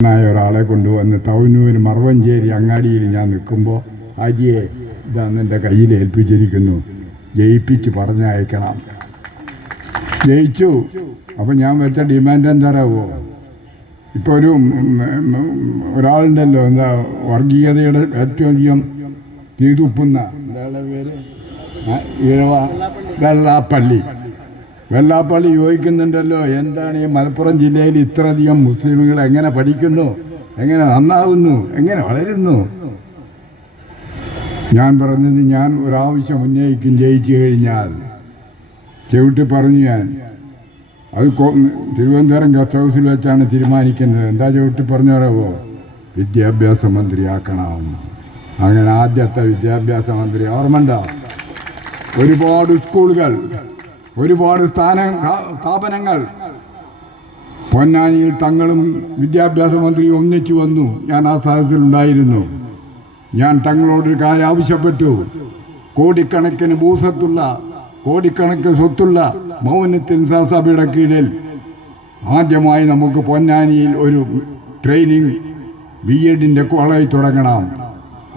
ഒരാളെ കൊണ്ടുവന്ന് തവനൂർ മറവഞ്ചേരി അങ്ങാടിയിൽ ഞാൻ നിൽക്കുമ്പോൾ അരിയെ ഇതാന്ന് എൻ്റെ കയ്യിൽ ഏൽപ്പിച്ചിരിക്കുന്നു, ജയിപ്പിച്ച് പറഞ്ഞയക്കണം. ജയിച്ചു. അപ്പം ഞാൻ വെച്ച ഡിമാൻഡ് എന്താറാവോ? ഇപ്പോൾ ഒരാളുണ്ടല്ലോ, എന്താ വർഗീയതയുടെ ഏറ്റവും അധികം തീതുപ്പുന്ന എന്താളുടെ പേര്, വെള്ളാപ്പള്ളി ചോദിക്കുന്നുണ്ടല്ലോ, എന്താണ് ഈ മലപ്പുറം ജില്ലയിൽ ഇത്രയധികം മുസ്ലിമുകൾ എങ്ങനെ പഠിക്കുന്നു, എങ്ങനെ നന്നാവുന്നു, എങ്ങനെ വളരുന്നു? ഞാൻ പറഞ്ഞത്, ഞാൻ ഒരാവശ്യം ഉന്നയിക്കും ജയിച്ചു കഴിഞ്ഞാൽ. ചവിട്ടി പറഞ്ഞു ഞാൻ. അത് തിരുവനന്തപുരം ഗസ്റ്റ് ഹൗസിൽ വെച്ചാണ് തീരുമാനിക്കുന്നത്. എന്താ ചവിട്ടി പറഞ്ഞാവോ? വിദ്യാഭ്യാസ മന്ത്രിയാക്കണം. അങ്ങനെ ആദ്യത്തെ വിദ്യാഭ്യാസ മന്ത്രി. ഓർമ്മണ്ടോ? ഒരുപാട് സ്കൂളുകൾ, ഒരുപാട് സ്ഥാപനങ്ങൾ പൊന്നാനിയിൽ തങ്ങളും വിദ്യാഭ്യാസ മന്ത്രി ഒന്നിച്ചു വന്നു. ഞാൻ ആ സദസ്സിലുണ്ടായിരുന്നു. ഞാൻ തങ്ങളോടൊരു കാര്യം ആവശ്യപ്പെട്ടു. കോടിക്കണക്കിന് ഭൂസ്വത്തുള്ള, കോടിക്കണക്കിന് സ്വത്തുള്ള മൗനത്തിൻ സഭയുടെ കീഴിൽ ആദ്യമായി നമുക്ക് പൊന്നാനിയിൽ ഒരു ട്രെയിനിങ് BEd കോളേജ് തുടങ്ങണം.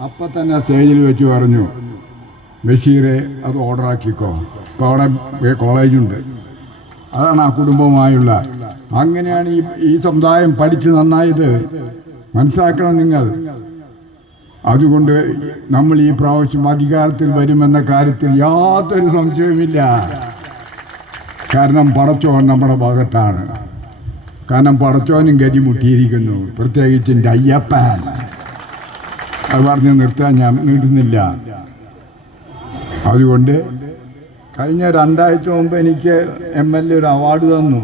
അപ്പം തന്നെ സ്റ്റേജിൽ വെച്ച് പറഞ്ഞു, ബഷീറെ അത് ഓർഡറാക്കിക്കോ, ഇപ്പോൾ അവിടെ കോളേജുണ്ട്. അതാണ് ആ കുടുംബമായുള്ള. അങ്ങനെയാണ് ഈ സമുദായം പഠിച്ച് നന്നായത്. മനസ്സിലാക്കണം നിങ്ങൾ. അതുകൊണ്ട് നമ്മൾ ഈ പ്രാവശ്യം അധികാരത്തിൽ വരുമെന്ന കാര്യത്തിൽ യാതൊരു സംശയവുമില്ല. കാരണം പടച്ചോൻ നമ്മുടെ ഭാഗത്താണ്. കാരണം പടച്ചോനും ഗതിമുട്ടിയിരിക്കുന്നു, പ്രത്യേകിച്ച് എൻ്റെ അയ്യപ്പൻ. അത് പറഞ്ഞ് നിർത്താൻ ഞാൻ നീട്ടുന്നില്ല. അതുകൊണ്ട് കഴിഞ്ഞ 2 ആഴ്ച മുമ്പ് എനിക്ക് MLA ഒരു അവാർഡ് തന്നു.